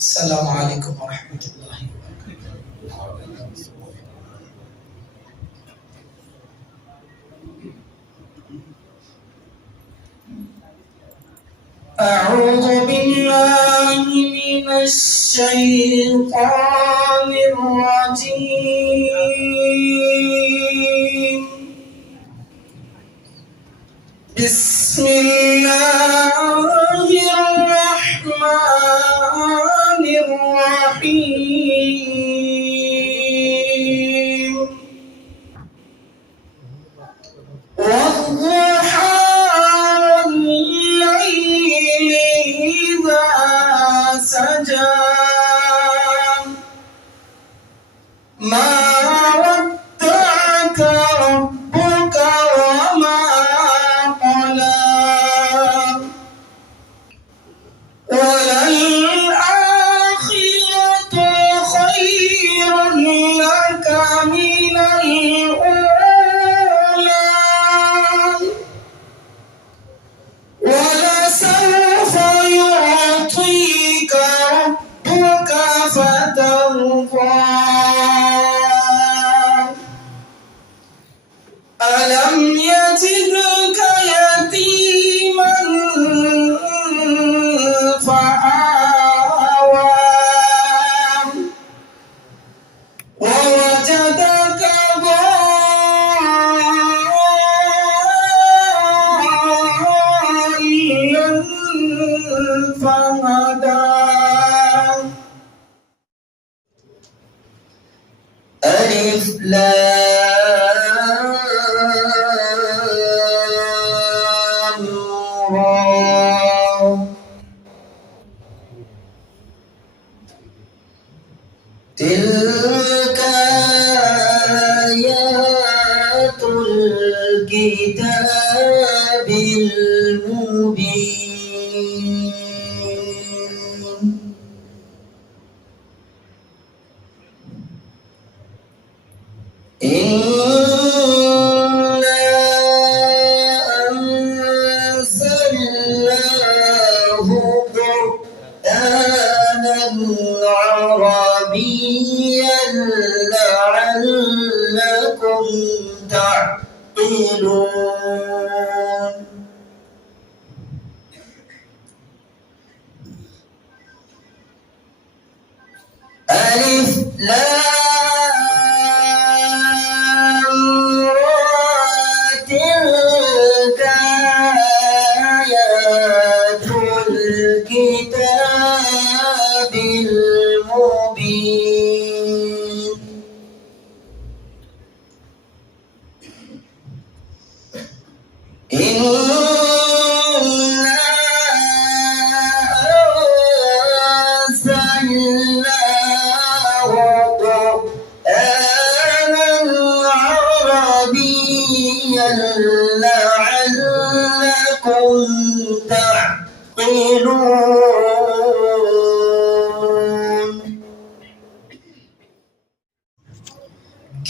السلام عليكم ورحمة الله وبركاته. أعوذ بالله من الشيطان الرجيم. بسم الله الرحمن الرحيم. والضحى والليل إذا سجى ما ودعك ربك وما قلى وللآخرة خير لك من الأولى ولسوف يعطيك ربك فترضى ألم يجدك يتيما فآوى ووجدك ضالا فهدى ألف لام را تلك آيات الكتاب المبين. إنا أنزلناه قرآنا عربيا لعلكم تعقلون. ألف لام را تلك آيات الكتاب المبين. إنا أنزلناه قرآنا عربيا لعلكم تعقلون.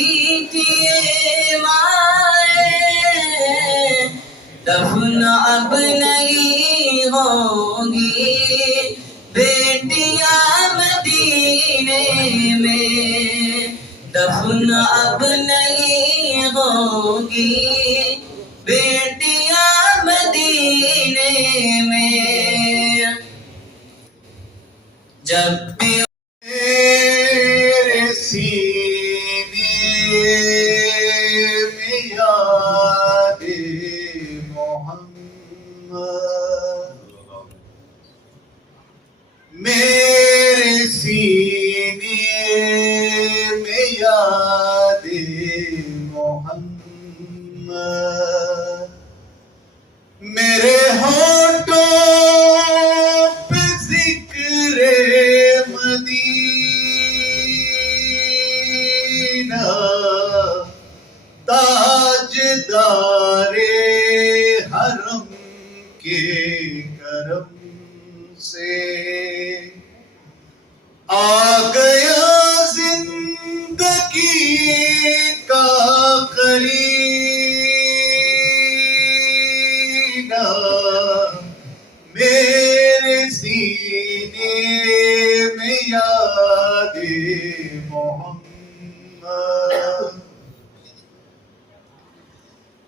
رہی تھی یہ مائیں، دفن اب نہیں ہوگی بیٹیاں مدینے میں، دفن اب نہیں ہوگی بیٹیاں مدینے میں۔ جب بھی میرے سینے میں یاد محمد، میرے سینے میں یاد محمد، میرے ہونٹوں پہ ذکر مدینہ، تاجدار حرم کے کرم سے آ گیا زندگی کا قرینہ، میرے سینے میں یاد محمد،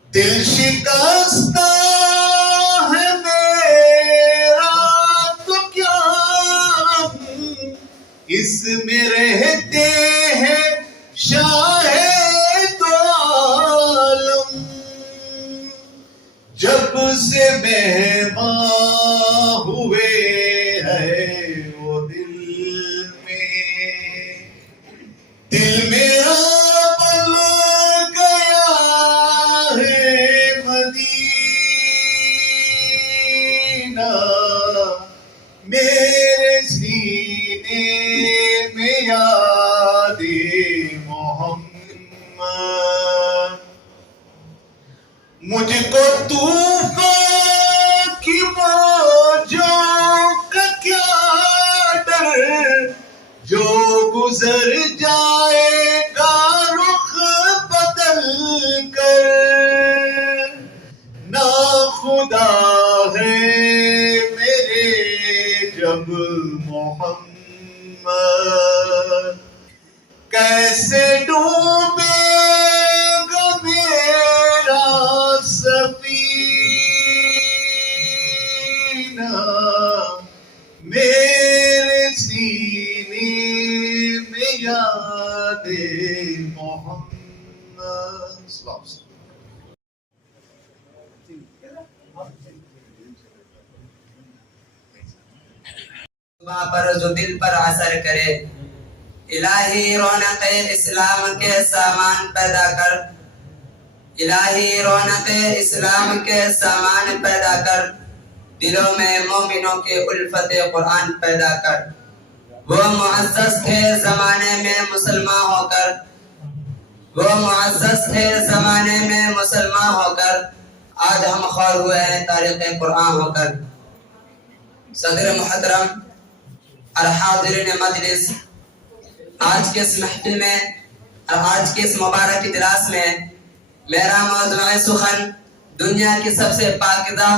دل شکستہ ہے میرا تو کیا غم، اس میں رہتے ہیں شاہ دو عالم، جب سے مہمان ہوئے ہے وہ دل میرا پل گیا ہے مدینہ، میرے سینے میں یاد محمد، مجھ کو طوفان کی موجوں کا کیا ڈر، جو گزر جائے گا رخ بدل کر، نا خدا ہے میرے جب محمد، کیسے ڈوبے گا میرا سفینہ، میرے سینے میں یاد محمد۔ صبح پر جو دل پر اثر کرے، الہی رونق اسلام کے سامان پیدا کر، الہی رونق اسلام کے سامان پیدا کر، دلوں میں مومنوں کے الفت قرآن پیدا کر۔ وہ معزز تھے زمانے میں مسلمان ہو کر، وہ معزز تھے زمانے میں مسلمان ہو کر، آج ہم خوار ہوئے ہیں تاریخ قرآن ہو کر۔ صدر محترم اور حاضرین مجلس، آج کے اس محفل میں اور آج کے اس مبارک اجلاس میں میرا موضوع سخن دنیا کی سب سے پاکیزہ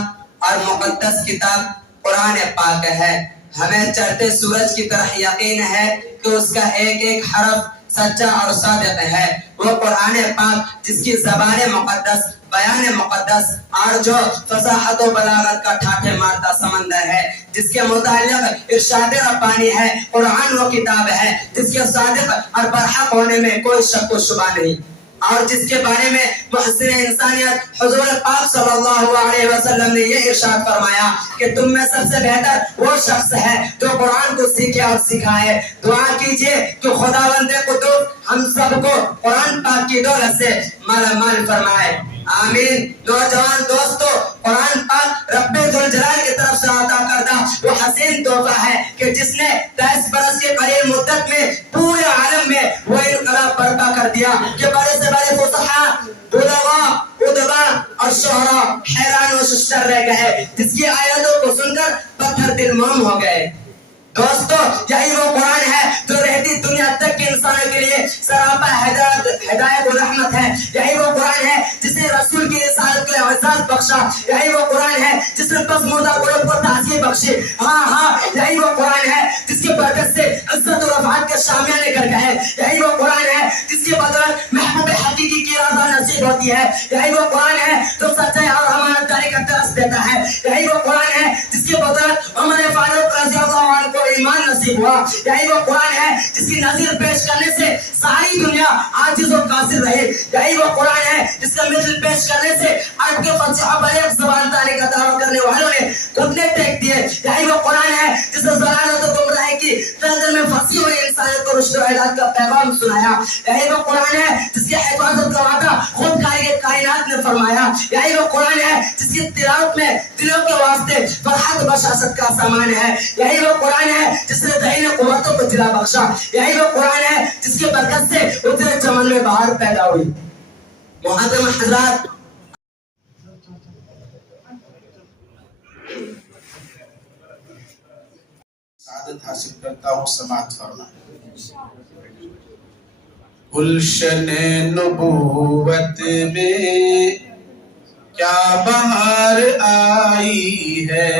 اور مقدس کتاب قرآن پاک ہے۔ ہمیں چڑھتے سورج کی طرح یقین ہے کہ اس کا ایک ایک حرف سچا اور صادق ہے۔ وہ قرآن پاک جس کی زبان مقدس، بیان مقدس اور جو فصاحت و بلاغت کا ٹھاٹھے مارتا سمندر ہے، جس کے متعلق ارشاد ربانی ہے، قرآن وہ کتاب ہے جس کے صادق اور برحق ہونے میں کوئی شک و شبہ نہیں، اور جس کے بارے میں محسن انسانیت حضور پاک صلی اللہ علیہ وسلم نے یہ ارشاد فرمایا کہ تم میں سب سے بہتر وہ شخص ہے جو قرآن کو سیکھے اور سکھائے۔ دعا کیجئے کہ خداوند قدوس ہم سب کو قرآن پاک کی دولت سے مالا مال فرمائے، آمین۔ نوجوان دوستو، قرآن پاک رب ذوالجلال کی طرف سے عطا کردہ وہ حسین تحفہ ہے کہ جس نے 23 برس کے قلیل مدت میں پورے عالم میں وہ انقلاب برپا کر دیا کہ بڑے سے بڑے فصحاء، بلغاء، ادباء اور شعراء حیران و ششدر رہ گئے، جس کی آیتوں کو سن کر پتھر دل موم ہو گئے۔ دوستو یہی وہ قرآن ہے جو رہتی دنیا تک کے انسانوں کے لیے سراپا ہدایت و رحمت ہے. یہی وہ قرآن ہے جس نے رسول کی رسالت کو اعزاز بخشا. یہی وہ قرآن ہے جس نے پس مردہ گروہ کو تعزیت بخشی. ہاں یہی وہ قرآن ہے جس کی برکت سے عزت و رفعت کے شامیانے کر گئے. یہی وہ قرآن ہے جس کے بدولت محبوب حقیقی کی رضا نصیب ہوتی ہے. یہی وہ قرآن ہے جو سچائی اور امانت داری کا درس دیتا ہے. یہی وہ قرآن ہے جس کی بدولت عمر فاروق رضی اللہ عنہ کو ایمان نصیب ہوا. یہی وہ قرآن ہے جس کی نظیر پیش کرنے سے ساری دنیا عاجز و قاصر رہے. یہی وہ قرآن ہے جس کا مثل پیش کرنے سے عرب کے فصیح بلیغ زبان داری کا دعویٰ کرنے والوں نے گھٹنے ٹیک دیے. یہی وہ قرآن ہے جس نے ضلالت و گمراہی کی دلدل میں پھنسی ہوئی انسانیت کو رشد و ہدایت کا پیغام سنایا. یہی وہ قرآن ہے جس کی حفاظت کا وعدہ خود کائنات نے فرمایا. یہی وہ قرآن ہے جس کی تلاوت میں دلوں کے واسطے فرحت بشاشت کا سامان ہے. یہی وہ قرآن ہے جس نے دہین قوتوں کو دلا بخشا. یہی وہ قرآن ہے جس کی برکت سے اترے چمن میں بہار پیدا ہوئی. محترم حضرات، سعادت حاصل کرتا ہوں، سماعت فرمائیں. گلشن نبوت میں کیا بہار آئی ہے،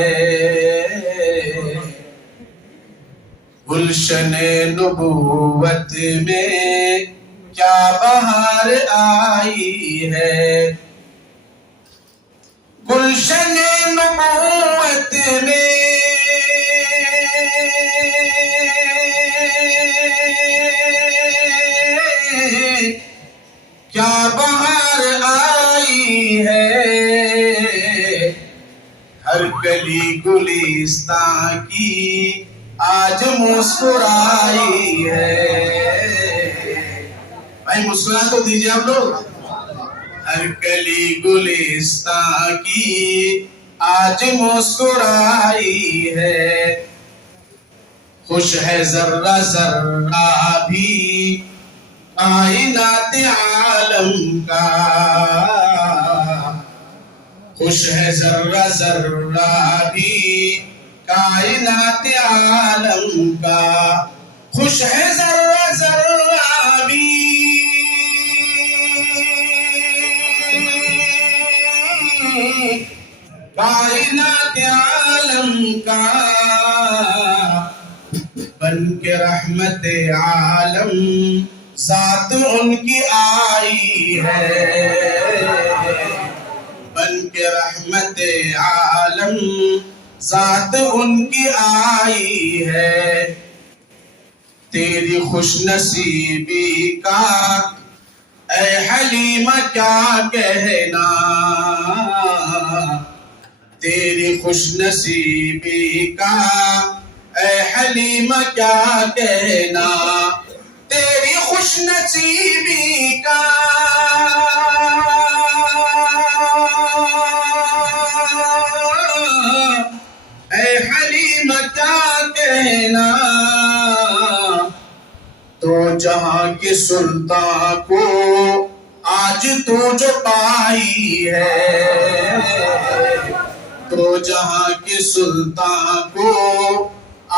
گلشن نبوت میں کیا بہار آئی ہے، گلشن نبوت میں کیا بہار آئی ہے، ہر گلی گلستان کی آج مسکرائی ہے. بھائی مسکرا تو دیجیے آپ لوگ. ہر گلی گلستان کی آج مسکرائی ہے، خوش ہے ذرہ ذرہ بھی کائنات عالم کا، خوش ہے ذرہ ذرہ بھی کائنات عالم کا، خوش ہے ذرہ ذرہ بھی کائنات عالم کا، بن کے رحمت عالم ذات ان کی آئی ہے، بن کے رحمت عالم ذات ان کی آئی ہے. تیری خوش نصیبی کا اے حلیمہ کیا کہنا، تیری خوش نصیبی کا اے حلیمہ کیا کہنا، تیری خوش نصیبی کا اے حلیمہ کیا کہنا، تو جہاں کے سلطان کو آج تو جو پائی ہے، تو جہاں کے سلطان کو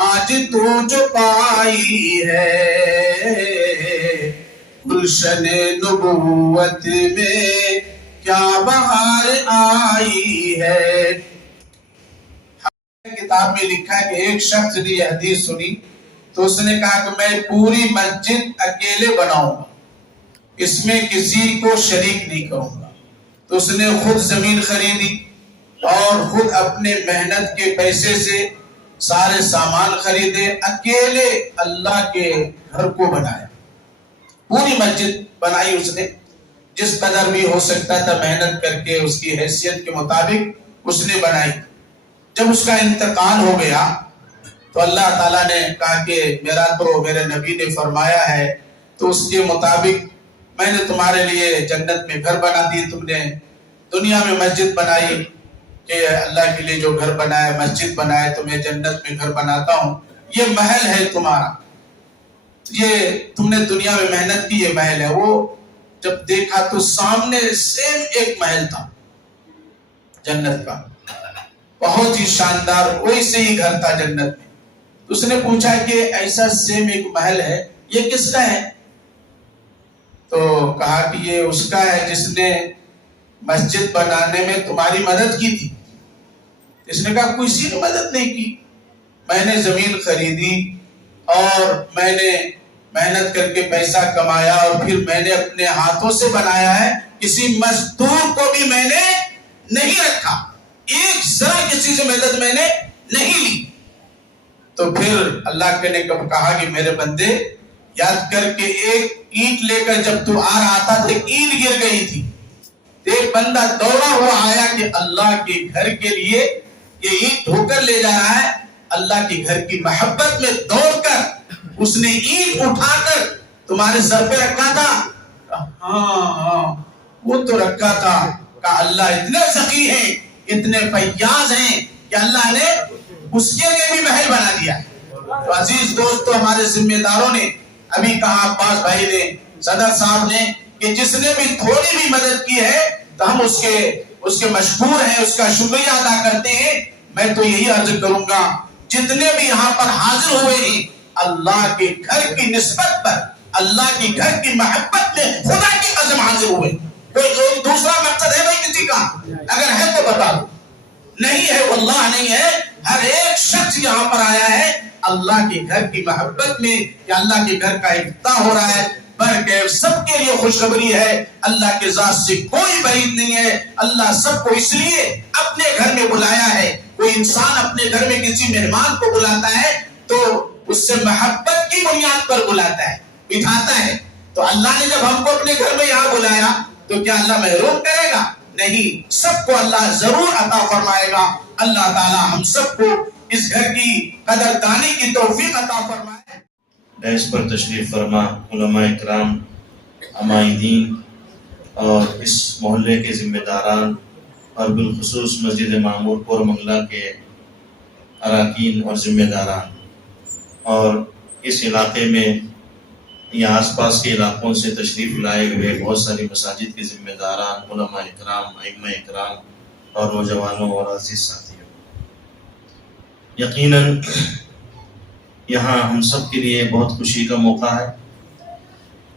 آج تو جو پائی ہے، گلشن نبوت میں کیا بہار آئی ہے. کتاب میں لکھا ہے کہ ایک شخص نے یہ حدیث سنی تو اس نے کہا کہ میں پوری مسجد اکیلے بناؤں گا، اس میں کسی کو شریک نہیں کروں گا. تو اس نے خود زمین خریدی اور خود اپنے محنت کے پیسے سے سارے سامان خریدے، اکیلے اللہ کے گھر کو بنایا، پوری مسجد بنائی اس نے، جس قدر بھی ہو سکتا تھا محنت کر کے اس کی حیثیت کے مطابق اس نے بنائی. جب اس کا انتقال ہو گیا تو اللہ تعالیٰ نے کہا کہ میرا تو میرے نبی نے فرمایا ہے تو اس کے مطابق میں نے تمہارے لیے جنت میں گھر بنا دی، تم نے دنیا میں مسجد بنائی کہ اللہ کے لیے جو گھر بنایا مسجد بنائے تو میں جنت میں گھر بناتا ہوں، یہ محل ہے تمہارا، یہ تم نے دنیا میں محنت کی، یہ محل ہے. وہ جب دیکھا تو سامنے سیم ایک محل تھا جنت کا، بہت ہی شاندار، ویسے ہی گھر تھا جنت میں. تو اس نے پوچھا کہ ایسا سیم ایک محل ہے، یہ کس کا ہے؟ تو کہا کہ یہ اس کا ہے جس نے مسجد بنانے میں تمہاری مدد کی تھی۔ اس نے کہا کسی نے مدد نہیں کی، میں نے زمین خریدی اور میں نے محنت کر کے پیسہ کمایا اور پھر میں نے اپنے ہاتھوں سے بنایا ہے، کسی مزدور کو بھی میں نے نہیں رکھا، ایک ذرا کسی سے مدد میں نے نہیں لی۔ تو پھر اللہ کے نے کب کہا کہ میرے بندے یاد کر کے ایک اینٹ لے کر جب تو آ رہا تھا تو ایک اینٹ گر گئی تھی، ایک بندہ دوڑا ہوا آیا کہ اللہ کے گھر کے لیے یہ اینٹ ڈھو کر لے جا رہا ہے، اللہ کے گھر کی محبت میں دوڑ کر اس نے اینٹ اٹھا کر تمہارے سر پہ رکھا تھا؟ ہاں وہ تو رکھا تھا۔ کہا اللہ اتنے سخی ہیں، اتنے فیاض ہیں کہ اللہ نے اس کے لیے بھی محل بنا دیا۔ تو عزیز دوستو، ہمارے ذمہ داروں نے ابھی کہا، عباس بھائی نے، صدر صاحب نے، کہ جس نے بھی تھوڑی بھی مدد کی ہے تو ہم اس کے مشکور ہیں، اس کا شکریہ ادا کرتے ہیں۔ میں تو یہی عرض کروں گا جتنے بھی یہاں پر حاضر ہوئے ہیں، اللہ کے گھر کی نسبت پر، اللہ کے گھر کی محبت میں خدا کی قسم حاضر ہوئے۔ کوئی دوسرا مقصد ہے بھائی کسی کا؟ اگر ہے تو بتا دو، نہیں ہے واللہ نہیں ہے۔ ہر ایک شخص یہاں پر آیا ہے اللہ کے گھر کی محبت میں، یا اللہ کے گھر کا افتتاح ہو رہا ہے، بلکہ سب کے لیے خوشخبری ہے، اللہ کے ذات سے کوئی بعید نہیں ہے۔ اللہ سب کو اس لیے اپنے گھر میں بلایا ہے۔ کوئی انسان اپنے گھر میں کسی مہمان کو بلاتا ہے تو اس سے محبت کی بنیاد پر بلاتا ہے، بٹھاتا ہے۔ تو اللہ نے جب ہم کو اپنے گھر میں یہاں بلایا تو کیا اللہ محروم کرے گا؟ نہیں، سب کو اللہ ضرور عطا فرمائے گا۔ اللہ تعالی ہم سب کو اس گھر کی قدردانی کی توفیق عطا فرمائے۔ ڈائس پر تشریف فرما علماء اکرام، عمائدین اور اس محلے کے ذمہ داران اور بالخصوص مسجد معمور پور منگلہ کے اراکین اور ذمہ داران، اور اس علاقے میں یا آس پاس کے علاقوں سے تشریف لائے ہوئے بہت ساری مساجد کے ذمہ داران، علماء اکرام، ائمہ اکرام اور نوجوانوں اور عزیز ساتھیوں، یقیناً یہاں ہم سب کے لیے بہت خوشی کا موقع ہے،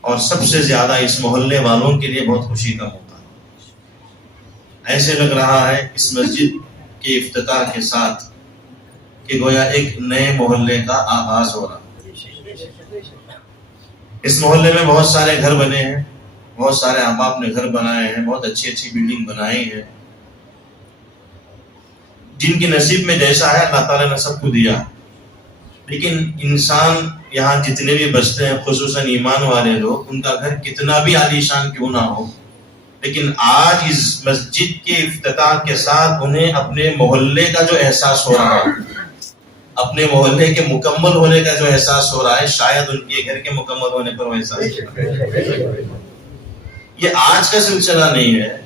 اور سب سے زیادہ اس محلے والوں کے لیے بہت خوشی کا موقع ہے۔ ایسے لگ رہا ہے اس مسجد کے افتتاح کے ساتھ کہ گویا ایک نئے محلے کا آغاز ہو رہا ہے۔ اس محلے میں بہت سارے گھر بنے ہیں، بہت سارے احباب نے گھر بنائے ہیں، بہت اچھی اچھی بلڈنگ بنائی ہیں، جن کے نصیب میں جیسا ہے اللہ تعالیٰ نے سب کو دیا۔ لیکن انسان یہاں جتنے بھی بستے ہیں، خصوصاً ایمان والے لوگ، ان کا گھر کتنا بھی عالیشان کیوں نہ ہو، لیکن آج اس مسجد کے افتتاح کے ساتھ انہیں اپنے محلے کا جو احساس ہو رہا ہے، اپنے محلے کے مکمل ہونے کا جو احساس ہو رہا ہے، شاید ان کے گھر کے مکمل ہونے پر وہ احساس ہو۔ یہ آج کا سلسلہ نہیں ہے،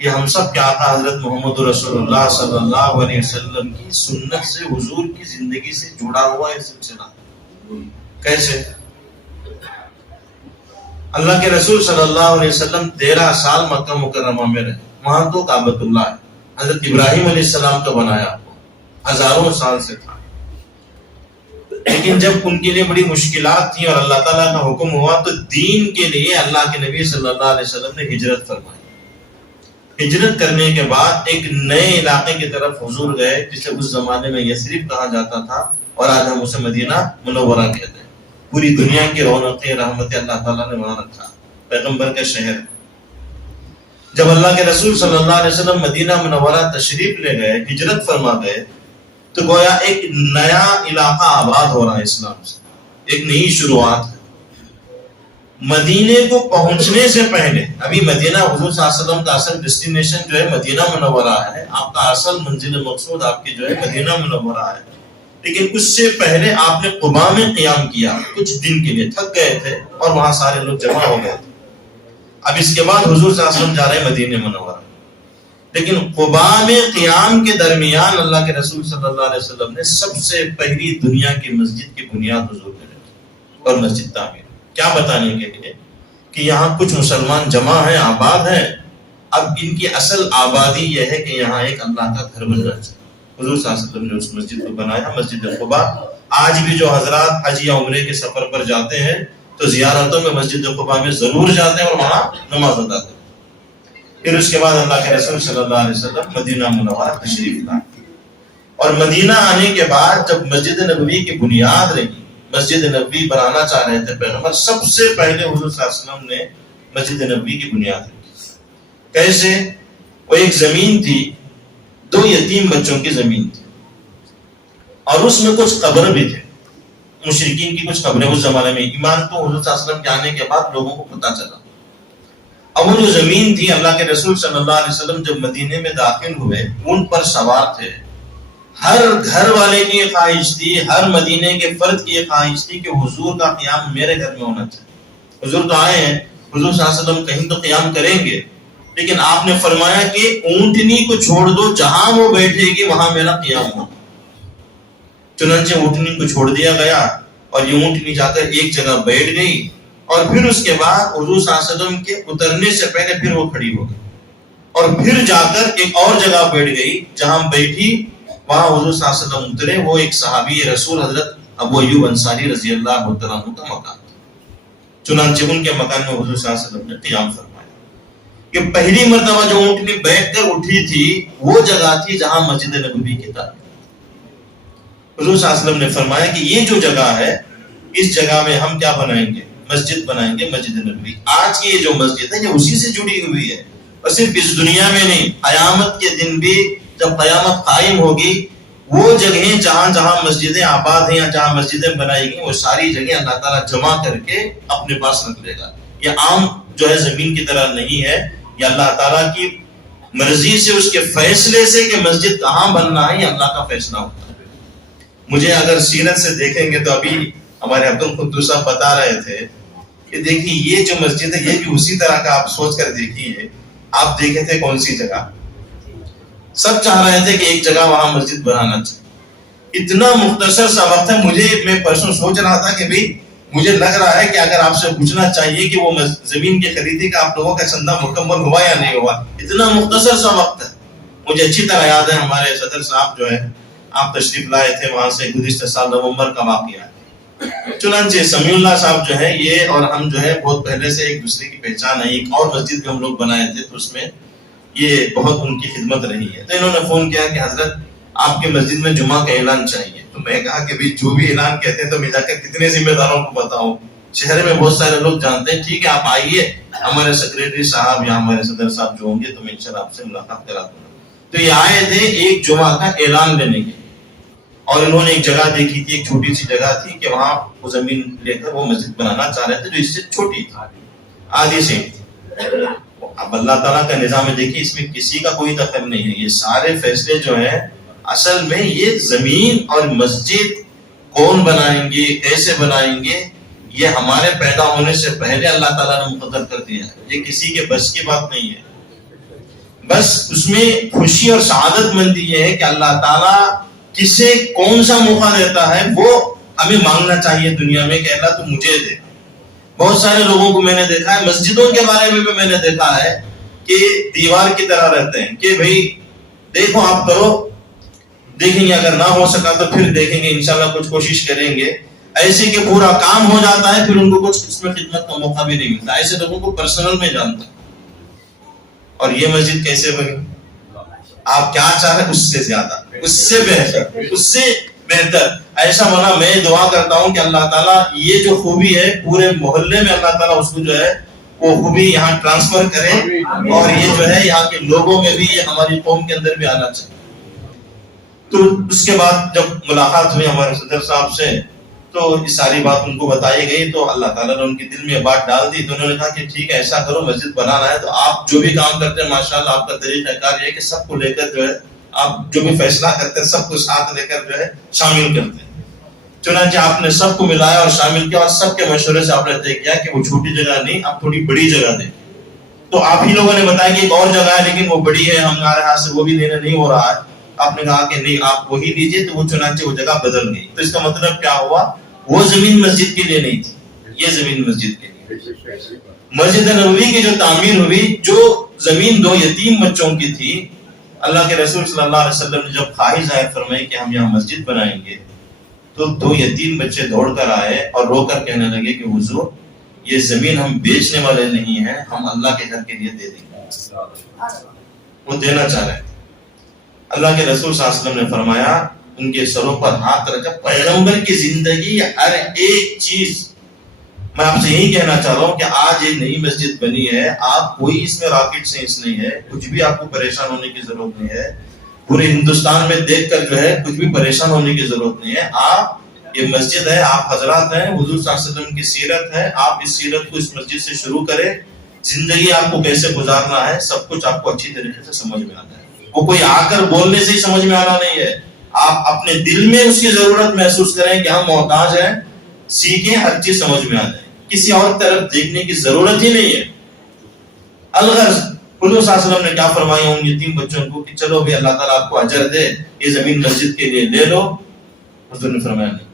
یہ ہم سب کے آقا حضرت محمد رسول اللہ صلی اللہ علیہ وسلم کی سنت سے، حضور کی زندگی سے جڑا ہوا ہے سلسلہ۔ کیسے؟ اللہ کے رسول صلی اللہ علیہ وسلم 13 سال مکہ مکرمہ میں رہے، وہاں تو کعبۃ اللہ ہے، حضرت ابراہیم علیہ السلام کا بنایا، ہزاروں سال سے تھا۔ لیکن جب ان کے لیے بڑی مشکلات تھیں اور اللہ تعالیٰ کا حکم ہوا تو دین کے لیے اللہ کے نبی صلی اللہ علیہ وسلم نے ہجرت فرمائی۔ ہجرت کرنے کے بعد ایک نئے علاقے کی طرف حضور گئے، جسے اس زمانے میں یثرب کہا جاتا تھا، اور آج ہم اسے مدینہ منورہ کہتے ہیں۔ پوری دنیا کی رونقیں، رحمتیں اللہ تعالیٰ نے وہاں رکھا، پیغمبر کا شہر۔ جب اللہ کے رسول صلی اللہ علیہ وسلم مدینہ منورہ تشریف لے گئے، ہجرت فرما گئے، تو گویا ایک نیا علاقہ آباد ہو رہا ہے اسلام سے، ایک نئی شروعات ہے۔ مدینے کو پہنچنے سے پہلے، ابھی مدینہ حضور صلی اللہ علیہ وسلم کا اصل ڈیسٹینیشن جو ہے مدینہ منورہ ہے، آپ کا اصل منزل مقصود آپ کی جو ہے مدینہ منورہ ہے، لیکن اس سے پہلے آپ نے قباء میں قیام کیا کچھ دن کے لیے، تھک گئے تھے اور وہاں سارے لوگ جمع ہو گئے تھے۔ اب اس کے بعد حضور صلی اللہ علیہ وسلم جا رہے ہیں مدینہ منورہ، لیکن قباء میں قیام کے درمیان اللہ کے رسول صلی اللہ علیہ وسلم نے سب سے پہلی دنیا کی مسجد کی بنیاد حضور نے رکھی اور مسجد تعمیر۔ کیا بتانے کے لیے کہ یہاں کچھ مسلمان جمع ہیں، آباد ہیں، اب ان کی اصل آبادی یہ ہے کہ یہاں ایک اللہ کا گھر بننا چاہیے۔ حضور صلی اللہ علیہ وسلم نے اس مسجد کو بنایا، مسجد قباء، آج بھی جو حضرات حج یا عمرے کے سفر پر جاتے ہیں تو زیارتوں میں مسجد قباء میں ضرور جاتے ہیں اور وہاں نماز ادا کرتے ہیں۔ پھر اس کے بعد اللہ کے رسول صلی اللہ علیہ وسلم مدینہ منورہ تشریف لائے، اور مدینہ آنے کے بعد جب مسجد نبوی کی بنیاد رہی، مسجد نبوی بنانا چاہ رہے تھے پیغمبر، سب سے پہلے حضور صلی اللہ علیہ وسلم نے مسجد نبوی کی بنیاد رکھی۔ کیسے؟ وہ ایک زمین تھی، 2 یتیم بچوں کی زمین تھی، اور اس میں کچھ قبر بھی تھے، مشرکین کی کچھ قبریں اس زمانے میں۔ ایمان تو حضور صلی اللہ علیہ وسلم کے آنے کے بعد لوگوں کو پتہ چلا۔ اب وہ جو زمین تھی، اللہ کے رسول صلی اللہ علیہ وسلم جب مدینے میں داخل ہوئے، اونٹ پر سوار تھے، ہر گھر والے کی یہ خواہش تھی، ہر مدینے کے فرد کی یہ خواہش تھی کہ حضور کا قیام میرے گھر میں ہونا چاہیے۔ حضور تو آئے ہیں، حضور صلی اللہ علیہ وسلم کہیں تو قیام کریں گے، لیکن آپ نے فرمایا کہ اونٹنی کو چھوڑ دو، جہاں وہ بیٹھے گی وہاں میرا قیام ہو۔ چنانچہ اونٹنی کو چھوڑ دیا گیا، اور یہ اونٹنی جا کر ایک جگہ بیٹھ گئی، اور پھر اس کے بعد حضور صلی اللہ علیہ وسلم کے اترنے سے پہلے پھر وہ کھڑی ہو گئی، اور پھر جا کر ایک اور جگہ بیٹھ گئی، جہاں بیٹھی وہاں حضور صلی اللہ علیہ وسلم اترے۔ وہ ایک صحابی رسول حضرت ابو ایوب انصاری رضی اللہ تعالیٰ عنہ کا مکان تھا، چنانچہ ان کے مکان میں حضور صلی اللہ علیہ وسلم نے قیام فرمایا۔ کہ پہلی مرتبہ جو اونٹنی بیٹھ کر اٹھی تھی وہ جگہ تھی جہاں مسجد نبوی کی تعمیر۔ حضور صلی اللہ علیہ وسلم نے فرمایا کہ یہ جو جگہ ہے، اس جگہ میں ہم کیا بنائیں گے؟ مسجد بنائیں گے، مسجد نبوی۔ آج کی یہ جو مسجد ہے یہ اسی سے جڑی ہوئی ہے، اور صرف اس دنیا میں نہیں، قیامت کے دن بھی جب قیامت قائم ہوگی، وہ جگہیں جہاں جہاں مسجدیں آباد ہیں یا جہاں مسجدیں بنائی گئی، وہ ساری جگہیں اللہ تعالیٰ جمع کر کے اپنے پاس رکھ لے گا۔ یہ عام جو ہے زمین کی طرح نہیں ہے، یہ اللہ تعالیٰ کی مرضی سے، اس کے فیصلے سے کہ مسجد کہاں بننا ہے، یہ اللہ کا فیصلہ ہوتا ہے۔ مجھے اگر سیرت سے دیکھیں گے تو ابھی ہمارے عبد القدوس صاحب بتا رہے تھے کہ دیکھیے یہ جو مسجد ہے یہ بھی اسی طرح کا، آپ سوچ کر دیکھیے، آپ دیکھے تھے کون سی جگہ؟ سب چاہ رہے تھے کہ ایک جگہ وہاں مسجد بنانا چاہیے۔ اتنا مختصر سا وقت ہے، میں پرسوں سوچ رہا تھا کہ بھئی مجھے لگ رہا ہے کہ اگر آپ سے پوچھنا چاہیے کہ وہ زمین کی خریدی کا آپ لوگوں کا چندہ مکمل ہوا یا نہیں ہوا، اتنا مختصر سا وقت ہے۔ مجھے اچھی طرح یاد ہے، ہمارے صدر صاحب جو ہے آپ تشریف لائے تھے وہاں سے، گزشتہ سال نومبر کا واقعہ ہے۔ چنانچہ سمیع اللہ صاحب جو ہے یہ اور ہم جو ہے بہت پہلے سے ایک دوسرے کی پہچان ہے۔ ایک اور مسجد بھی ہم لوگ بنائے تھے تو اس میں یہ بہت ان کی خدمت رہی ہے۔ تو انہوں نے فون کیا کہ حضرت آپ کی مسجد میں جمعہ کا اعلان چاہیے۔ تو میں کہا کہ بھی جو بھی اعلان کہتے ہیں تو میں جا کر کتنے ذمہ داروں کو بتاؤں، شہر میں بہت سارے لوگ جانتے ہیں، ٹھیک ہے آپ آئیے، ہمارے سیکریٹری صاحب یا ہمارے صدر صاحب جو ہوں گے تو میں انشاءاللہ آپ سے ملاقات کرا دوں گا۔ تو یہ آئے تھے ایک جمعہ کا اعلان لینے کے، اور انہوں نے ایک جگہ دیکھی تھی، ایک چھوٹی سی جگہ تھی کہ وہاں وہ زمین لے کر وہ مسجد بنانا چاہ رہے تھے جو اس سے چھوٹی تھی، آدھی سے۔ اب اللہ تعالیٰ کا نظام دیکھیے، اس میں کسی کا کوئی دخل نہیں ہے، یہ سارے فیصلے جو ہیں اصل میں یہ زمین اور مسجد کون بنائیں گے، کیسے بنائیں گے، یہ ہمارے پیدا ہونے سے پہلے اللہ تعالیٰ نے مقرر کر دیا ہے، یہ کسی کے بس کی بات نہیں ہے۔ بس اس میں خوشی اور سعادت مندی یہ ہے کہ اللہ تعالیٰ کسے کون سا موقع دیتا ہے وہ ہمیں مانگنا چاہیے دنیا میں کہ اللہ تو مجھے دے۔ بہت سارے لوگوں کو میں نے دیکھا ہے، مسجدوں کے بارے میں بھی میں نے دیکھا ہے کہ دیوار کی طرح رہتے ہیں کہ بھئی دیکھو آپ کرو، دیکھیں گے اگر نہ ہو سکا تو پھر دیکھیں گے، انشاءاللہ کچھ کوشش کریں گے، ایسے کہ پورا کام ہو جاتا ہے پھر ان کو کچھ اس میں خدمت کا موقع بھی نہیں ملتا۔ ایسے لوگوں کو پرسنل میں جانتا ہے۔ اور یہ مسجد کیسے بنی؟ آپ کیا چاہ رہے اس سے زیادہ، اس سے بہتر، اس سے بہتر ایسا بنا۔ میں دعا کرتا ہوں کہ اللہ تعالیٰ یہ جو خوبی ہے پورے محلے میں اللہ تعالیٰ اس کو جو ہے وہ خوبی یہاں ٹرانسفر کرے، اور یہ جو ہے یہاں کے لوگوں میں بھی، یہ ہماری قوم کے اندر بھی آنا چاہیے۔ تو اس کے بعد جب ملاقات ہوئی ہمارے صدر صاحب سے تو یہ ساری بات ان کو بتائی گئی، تو اللہ تعالیٰ نے ان کے دل میں بات ڈال دی۔ تو انہوں نے کہا کہ ٹھیک ہے ایسا کرو، مسجد بنانا ہے تو آپ جو بھی کام کرتے ہیں ماشاءاللہ آپ کا طریقہ کار یہ ہے کہ سب کو لے کر جو ہے آپ جو بھی فیصلہ کرتے ہیں سب کو ساتھ لے کر جو ہے شامل کرتے ہیں۔ چنانچہ آپ نے سب کو ملایا اور شامل کیا، اور سب کے مشورے سے آپ نے طے کیا کہ وہ چھوٹی جگہ نہیں، آپ تھوڑی بڑی جگہ دیں۔ تو آپ ہی لوگوں نے بتایا کہ ایک اور جگہ ہے لیکن وہ بڑی ہے، ہمارے ہاتھ سے وہ بھی لینا نہیں ہو رہا ہے۔ آپ نے کہا کہ نہیں آپ وہی لیجیے، تو وہ چنانچہ وہ جگہ بدل گئی۔ تو اس کا مطلب کیا ہوا، وہ زمین مسجد کے لیے نہیں تھی، یہ زمین مسجد کے لیے۔ مسجد نبوی کی جو تعمیر ہوئی، جو زمین 2 یتیم بچوں کی تھی، اللہ کے رسول صلی اللہ علیہ وسلم نے جب خواہش ظاہر فرمائی کہ ہم یہاں مسجد بنائیں گے، تو 2 یتیم بچے دوڑ کر آئے اور رو کر کہنے لگے کہ حضور یہ زمین ہم بیچنے والے نہیں ہیں، ہم اللہ کے گھر کے لیے دے دیں گے. وہ دینا چاہ رہے تھے. اللہ کے رسول صلی اللہ علیہ وسلم نے فرمایا، ان کے سروں پر ہاتھ رکھا. پیغمبر کی زندگی ہر ایک چیز. میں آپ سے یہی کہنا چاہ رہا ہوں کہ آج ایک نئی مسجد بنی ہے، آپ کوئی اس میں راکٹ سائنس نہیں ہے، کچھ بھی آپ کو پریشان ہونے کی ضرورت نہیں ہے. پورے ہندوستان میں دیکھ کر جو ہے کچھ بھی پریشان ہونے کی ضرورت نہیں ہے. آپ یہ مسجد ہے، آپ حضرات ہیں، حضور صلی اللہ علیہ وسلم کی سیرت ہے، آپ اس سیرت کو اس مسجد سے شروع کریں. زندگی آپ کو کیسے گزارنا ہے سب کچھ آپ کو اچھی طریقے سے سمجھ میں آتا ہے. وہ کوئی آ کر بولنے سے ہی سمجھ میں آنا نہیں ہے. آپ اپنے دل میں اس کی ضرورت محسوس کریں کہ ہم محتاج ہیں، سیکھیں، ہر چیز سمجھ میں آ جائے. کسی اور طرف دیکھنے کی ضرورت ہی نہیں ہے. الغرض حضور صلی اللہ علیہ وسلم نے کیا فرمایا ان یتیم بچوں کو کہ چلو بھی اللہ تعالیٰ آپ کو اجر دے، یہ زمین مسجد کے لیے لے لو. حضور نے فرمایا نہیں،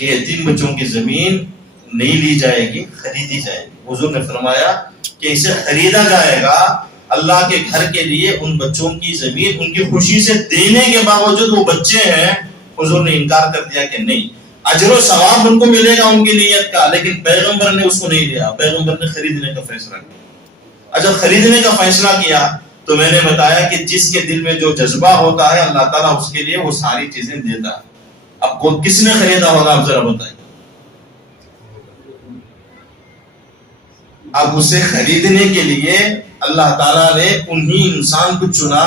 یہ یتیم بچوں کی زمین نہیں لی جائے گی، خریدی جائے گی. حضور نے فرمایا کہ اسے خریدا جائے گا اللہ کے گھر کے لیے. ان بچوں کی زمین ان کی خوشی سے دینے کے باوجود وہ بچے ہیں، حضور نے انکار کر دیا کہ نہیں، اجر و ثواب ان کو ملے گا ان کی نیت کا، لیکن پیغمبر نے اس کو نہیں لیا. پیغمبر نے خریدنے کا فیصلہ کیا. جب خریدنے کا فیصلہ کیا تو میں نے بتایا کہ جس کے دل میں جو جذبہ ہوتا ہے اللہ تعالیٰ اس کے لیے وہ ساری چیزیں دیتا ہے. اب وہ کس نے خریدا ہوگا آپ ذرا بتائیے. اب اسے خریدنے کے لیے اللہ تعالیٰ نے انہی انسان کو چنا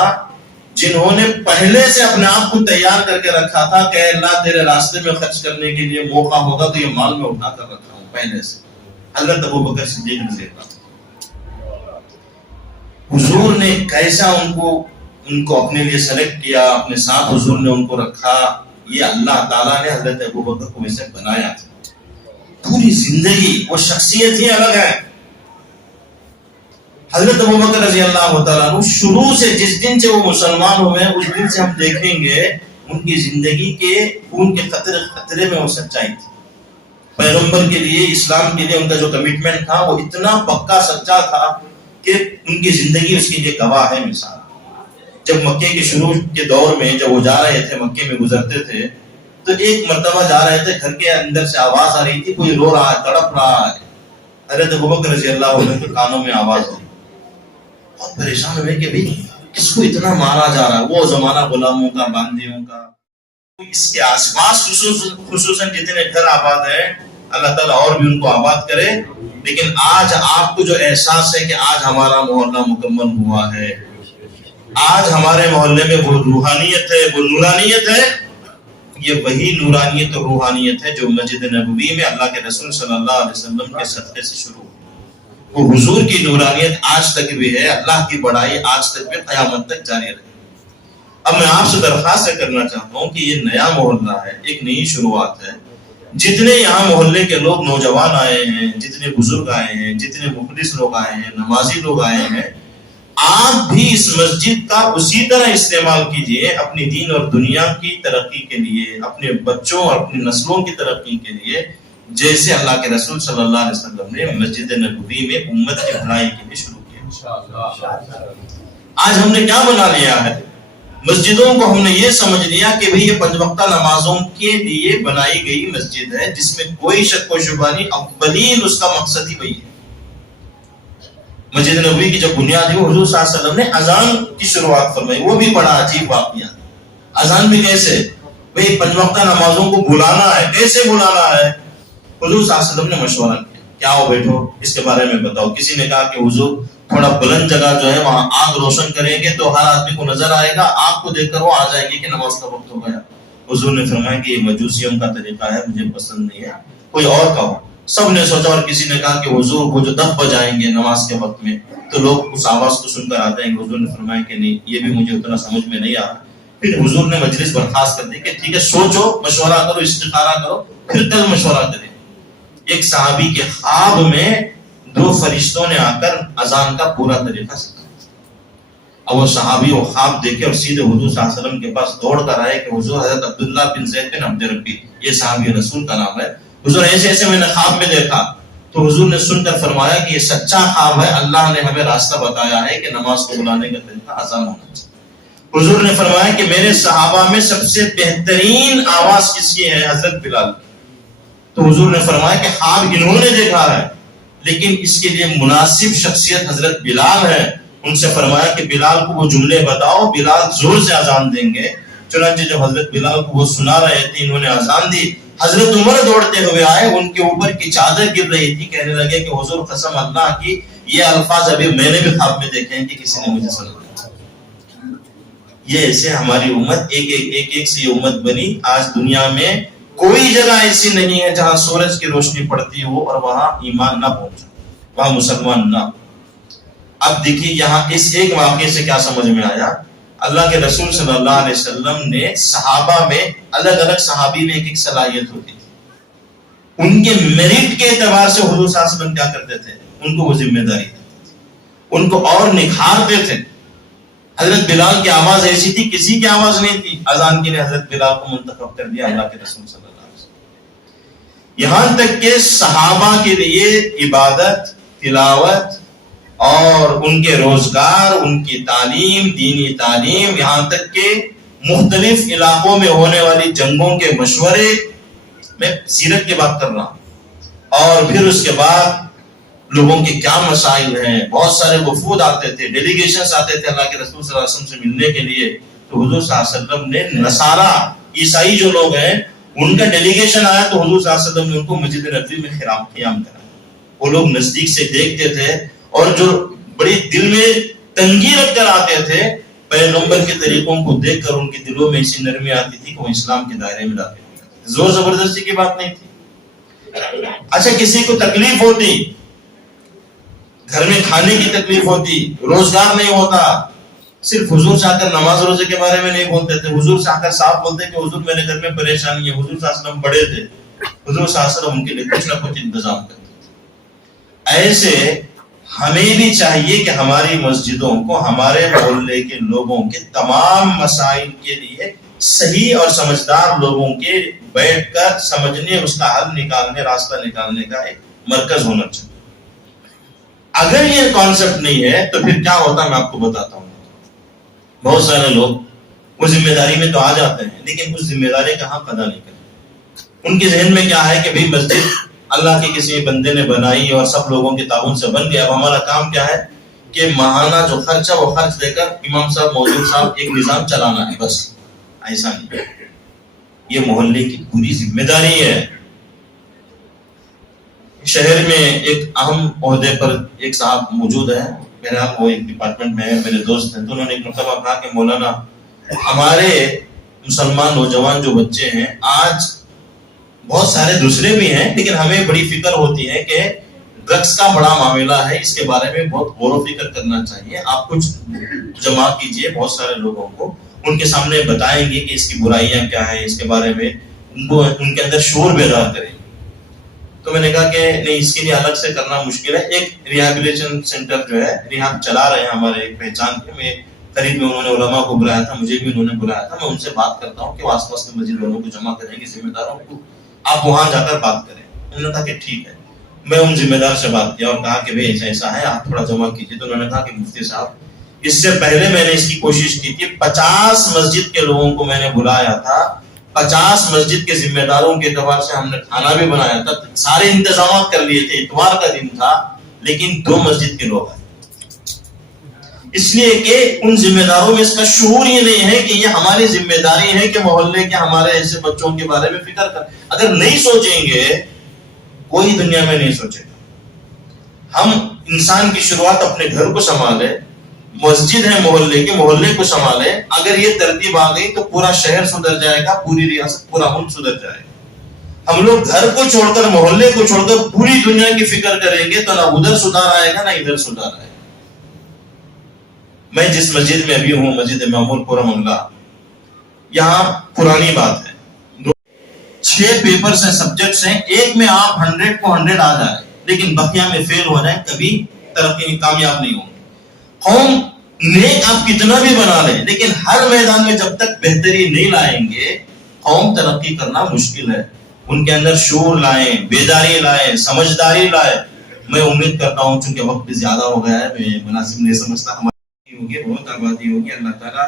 جنہوں نے پہلے سے اپنے آپ کو تیار کر کے رکھا تھا کہ اللہ تیرے راستے میں خرچ کرنے کے لیے موقع ہوگا تو یہ مال میں اٹھا کر رکھا ہوں پہلے سے. حضرت ابوبکر صدیق رضی اللہ عنہ. حضور نے کیسا ان کو اپنے لیے سلیکٹ کیا، اپنے ساتھ حضور نے ان کو رکھا. یہ اللہ تعالیٰ نے حضرت ابوبکر کو ویسے بنایا تھا. پوری زندگی وہ شخصیت ہی الگ ہے. حضرت ابوبکر رضی اللہ تعالیٰ عنہ شروع سے جس دن سے وہ مسلمان ہوئے اس دن سے ہم دیکھیں گے ان کی زندگی کے خون کے خطرے میں وہ سچائی تھی. پیغمبر کے لیے، اسلام کے لیے ان کا جو کمٹمنٹ تھا وہ اتنا پکا سچا تھا کہ ان کی زندگی اس کے لیے گواہ ہے. مثال جب مکے کے شروع کے دور میں جب وہ جا رہے تھے، مکے میں گزرتے تھے، تو ایک مرتبہ جا رہے تھے، گھر کے اندر سے آواز آ رہی تھی، کوئی رو رہا ہے، تڑپ رہا ہے. حضرت ابوبکر رضی اللہ عنہ کے کانوں میں آواز آئی. بہت پریشان ہوئے کہ بھئی کس کو اتنا مارا جا رہا ہے. وہ زمانہ غلاموں کا، باندیوں کا. اس کے آس پاس خصوصاً جتنے گھر آباد ہیں اللہ تعالیٰ اور بھی ان کو آباد کرے. لیکن آج آپ کو جو احساس ہے کہ آج ہمارا محلہ مکمل ہوا ہے، آج ہمارے محلے میں وہ روحانیت ہے، وہ نورانیت ہے، یہ وہی نورانیت اور روحانیت ہے جو مسجد نبوی میں اللہ کے رسول صلی اللہ علیہ وسلم کے صدقے سے شروع ہوئی. وہ حضور کی نورانیت آج تک بھی ہے. اللہ کی بڑائی آج تک بھی قیامت تک جاری رہے. اب میں آپ سے درخواست کرنا چاہتا ہوں کہ یہ نیا محلہ ہے، ایک نئی شروعات ہے. جتنے یہاں محلے کے لوگ نوجوان آئے ہیں، جتنے بزرگ آئے ہیں، جتنے مخلص لوگ آئے ہیں، نمازی لوگ آئے ہیں، آپ بھی اس مسجد کا اسی طرح استعمال کیجئے اپنی دین اور دنیا کی ترقی کے لیے، اپنے بچوں اور اپنی نسلوں کی ترقی کے لیے، جیسے اللہ کے رسول صلی اللہ علیہ وسلم نے مسجد نبوی میں امت کی بھلائی کے لیے شروع کیا. آج ہم نے کیا بنا لیا ہے؟ مسجدوں کو ہم نے یہ سمجھ لیا کہ بھئی یہ 5 وقتہ نمازوں کے لیے بنائی گئی مسجد ہے، جس میں کوئی شک و شبہ نہیں. اولین اس کا مقصد ہی وہی ہے. مسجد نبوی کی جو بنیاد ہے حضور صلی اللہ علیہ وسلم نے اذان کی شروعات فرمائی. وہ بھی بڑا عجیب واقعہ. اذان بھی کیسے؟ بھئی 5 وقتہ نمازوں کو بلانا ہے. کیسے بلانا ہے؟ حضور صلی اللہ علیہ وسلم نے مشورہ کیا. کیا ہو بیٹھو اس کے بارے میں بتاؤ. کسی نے کہا کہ حضور تھوڑا بلند جگہ جو ہے وہاں آگ روشن کریں گے تو ہر آدمی کو نظر آئے گا، آگ کو دیکھ کر وہ آ جائے گی کہ نماز کا وقت ہو گیا. حضور نے فرمایا کہ یہ مجوسیوں کا طریقہ ہے، مجھے پسند نہیں ہے، کوئی اور کہو. سب نے سوچا اور کسی نے کہا کہ حضور وہ جو دف بجائیں گے نماز کے وقت میں تو لوگ اس آواز کو سن کر آ جائیں گے. حضور نے فرمایا کہ نہیں، یہ بھی مجھے اتنا سمجھ میں نہیں آ رہا. پھر حضور نے مجلس برخاست کر دی کہ ٹھیک ہے، سوچو، مشورہ کرو، استخارہ کرو، پھر کل مشورہ کریں. ایک صحابی کے خواب میں 2 فرشتوں نے آ کر اذان کا پورا طریقہ سکھایا. اب وہ صحابی وہ خواب دیکھے اور سیدھے حضور صلی اللہ علیہ وسلم کے پاس دوڑ کر آئے کہ حضور حضرت عبداللہ بن زید بن عبد ربی، یہ صحابی رسول کا نام ہے، حضور ایسے ایسے میں نے خواب میں دیکھا. تو حضور نے سن کر فرمایا کہ یہ سچا خواب ہے، اللہ نے ہمیں راستہ بتایا ہے کہ نماز کو بلانے کا طریقہ اذان ہونا چاہیے. حضور نے فرمایا کہ میرے صحابہ میں سب سے بہترین آواز کس کی ہے؟ حضرت بلال. تو حضور نے فرمایا کہ خواب انہوں نے دیکھا ہے لیکن اس کے لیے مناسب شخصیت حضرت بلال ہے. ان سے فرمایا کہ بلال کو وہ جملے بتاؤ. بلال زور سے اذان دیں گے. چنانچہ جب حضرت بلال کو وہ سنا رہے تھے, انہوں نے اذان دی. حضرت عمر دوڑتے ہوئے آئے, ان کے اوپر کی چادر گر رہی تھی. کہنے لگے کہ حضور قسم اللہ کی, یہ الفاظ ابھی میں نے بھی خواب میں دیکھے ہیں کہ کسی نے مجھے سنایا. یہ ایسے ہماری امت ایک سے یہ امت بنی. آج دنیا میں کوئی جگہ ایسی نہیں ہے جہاں سورج کی روشنی پڑتی ہو اور وہاں ایمان نہ پہنچا, وہاں مسلمان نہ. اب دیکھیے یہاں اس ایک واقعے سے کیا سمجھ میں آیا. اللہ کے رسول صلی اللہ علیہ وسلم نے صحابہ میں الگ الگ صحابی میں ایک صلاحیت ہوتی تھی. ان کے میرٹ کے اعتبار سے حضور صلی اللہ علیہ وسلم کیا کرتے تھے, ان کو وہ ذمہ داری دیتے تھے, ان کو اور نکھارتے تھے. حضرت بلال کی آواز ایسی تھی, کسی کی آواز نہیں تھی. اذان کے لیے حضرت بلال کو منتخب کر دیا اللہ کے رسول صلی اللہ علیہ وسلم. یہاں تک کہ صحابہ کے لیے عبادت, تلاوت اور ان کے روزگار, ان کی تعلیم, دینی تعلیم, یہاں تک کہ مختلف علاقوں میں ہونے والی جنگوں کے مشورے, میں سیرت کی بات کر رہا ہوں, اور پھر اس کے بعد لوگوں کے کیا مسائل ہیں. بہت سارے وفود آتے تھے, ڈیلیگیشنز آتے تھے اللہ کے رسول صلی اللہ علیہ وسلم سے ملنے کے لیے. تو حضور صلی اللہ علیہ وسلم نے نصارا, عیسائی جو لوگ ہیں, ان کا ڈیلیگیشن آیا تو حضور صلی اللہ علیہ وسلم نے ان کو مسجد نبوی میں قیام کرا. وہ لوگ نزدیک سے دیکھتے تھے اور جو بڑی دل میں تنگی رکھ کر آتے تھے, پیغمبر کے طریقوں کو دیکھ کر ان کے دلوں میں ایسی نرمی آتی تھی کہ وہ اسلام کے دائرے میں لاتے تھے. زور زبردستی کی بات نہیں تھی. اچھا کسی کو تکلیف ہوتی, گھر میں کھانے کی تکلیف ہوتی, روزگار نہیں ہوتا, صرف حضور سے آ کر نماز روزے کے بارے میں نہیں بولتے تھے. حضور سے آ کر صاحب بولتے کہ حضور میرے گھر میں پریشانی ہے. حضور صلی اللہ علیہ وسلم بڑے تھے, حضور صلی اللہ علیہ وسلم ان کے لیے کچھ نہ کچھ انتظام کرتے تھے. ایسے ہمیں بھی چاہیے کہ ہماری مسجدوں کو ہمارے محلے کے لوگوں کے تمام مسائل کے لیے صحیح اور سمجھدار لوگوں کے بیٹھ کر سمجھنے, اس کا حل نکالنے, راستہ نکالنے کا ایک مرکز ہونا چاہیے. اگر یہ کانسیپٹ نہیں ہے تو پھر کیا ہوتا ہے میں آپ کو بتاتا ہوں. بہت سارے لوگ وہ ذمہ داری میں تو آ جاتے ہیں لیکن اس ذمہ داری کا حق ادا نہیں کرتے. ان کے ذہن میں کیا ہے کہ بھئی مسجد اللہ کے کسی بندے نے بنائی اور سب لوگوں کے تعاون سے بن گیا. اب ہمارا کام کیا ہے کہ ماہانہ جو خرچہ وہ خرچ دے کر امام صاحب, مولوی صاحب ایک نظام چلانا ہے, بس. ایسا نہیں, یہ محلے کی پوری ذمہ داری ہے. شہر میں ایک اہم عہدے پر ایک صاحب موجود ہے, میرے وہ ایک ڈپارٹمنٹ میں ہے, میرے دوست ہیں. تو انہوں نے ایک مرتبہ کہا کہ مولانا ہمارے مسلمان نوجوان جو بچے ہیں, آج بہت سارے دوسرے بھی ہیں لیکن ہمیں بڑی فکر ہوتی ہے کہ ڈرگس کا بڑا معاملہ ہے, اس کے بارے میں بہت غور و فکر کرنا چاہیے. آپ کچھ جمع کیجئے بہت سارے لوگوں کو, ان کے سامنے بتائیں گے کہ اس کی برائیاں کیا ہیں, اس کے بارے میں ان کے اندر شعور بیدار کریں. تو میں نے کہا کہ نہیں, اس کے لیے الگ سے کرنا مشکل ہے. ایک ریہیبلیٹیشن سینٹر جو ہے ریہاب چلا رہے ہیں ہمارے پہچان کے, میں قریب میں انہوں نے علماء کو بلایا تھا, مجھے بھی انہوں نے بلایا تھا. میں ان سے بات کرتا ہوں کہ وہ آس پاس کے مسجد والوں کو جمع کریں گے, ذمہ داروں کو, آپ وہاں جا کر بات کریں. انہوں نے کہا کہ ٹھیک ہے. میں ان ذمہ دار سے بات کیا اور کہا کہ بھئی ایسا ایسا ہے, آپ تھوڑا جمع کیجیے. تو انہوں نے کہا کہ مفتی صاحب, اس سے پہلے میں نے اس کی کوشش کی تھی, 50 مسجد کے لوگوں کو میں نے بلایا تھا, 50 مسجد کے ذمہ داروں کے اعتبار سے ہم نے کھانا بھی بنایا تھا, سارے انتظامات کر لیے تھے, اتوار کا دن تھا, لیکن 2 مسجد کے لوگ آئے. اس لیے کہ ان ذمہ داروں میں اس کا شعور یہ نہیں ہے کہ یہ ہماری ذمہ داری ہے کہ محلے کے ہمارے ایسے بچوں کے بارے میں فکر کر. اگر نہیں سوچیں گے, کوئی دنیا میں نہیں سوچے گا. ہم انسان کی شروعات اپنے گھر کو سنبھالے, مسجد ہے محلے کے, محلے کو سنبھالے. اگر یہ ترتیب آ گئی تو پورا شہر سدھر جائے گا, پوری ریاست, پورا ملک سدھر جائے گا. ہم لوگ گھر کو چھوڑ کر, محلے کو چھوڑ کر پوری دنیا کی فکر کریں گے تو نہ ادھر سدھار آئے گا نہ ادھر سدھار آئے گا. میں جس مسجد میں ابھی ہوں, مسجد معمول پورا منگلہ, یہاں پرانی بات ہے, 6 پیپرز ہیں, سبجیکٹس ہیں, ایک میں آپ 100 کو 100 آ جائے لیکن بقیہ میں فیل ہو جائیں, کبھی ترقی کامیاب نہیں ہوں گے. قوم نیک آپ کتنا بھی بنا لیں لیکن ہر میدان میں جب تک بہتری نہیں لائیں گے, قوم ترقی کرنا مشکل ہے. ان کے اندر شعور لائیں, بیداری لائیں, سمجھداری لائیں. میں امید کرتا ہوں چونکہ وقت بھی زیادہ ہو گیا ہے, میں مناسب نہیں سمجھتا, ہماری ہوگی, بہت آبادی ہوگی. اللہ تعالیٰ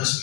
10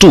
2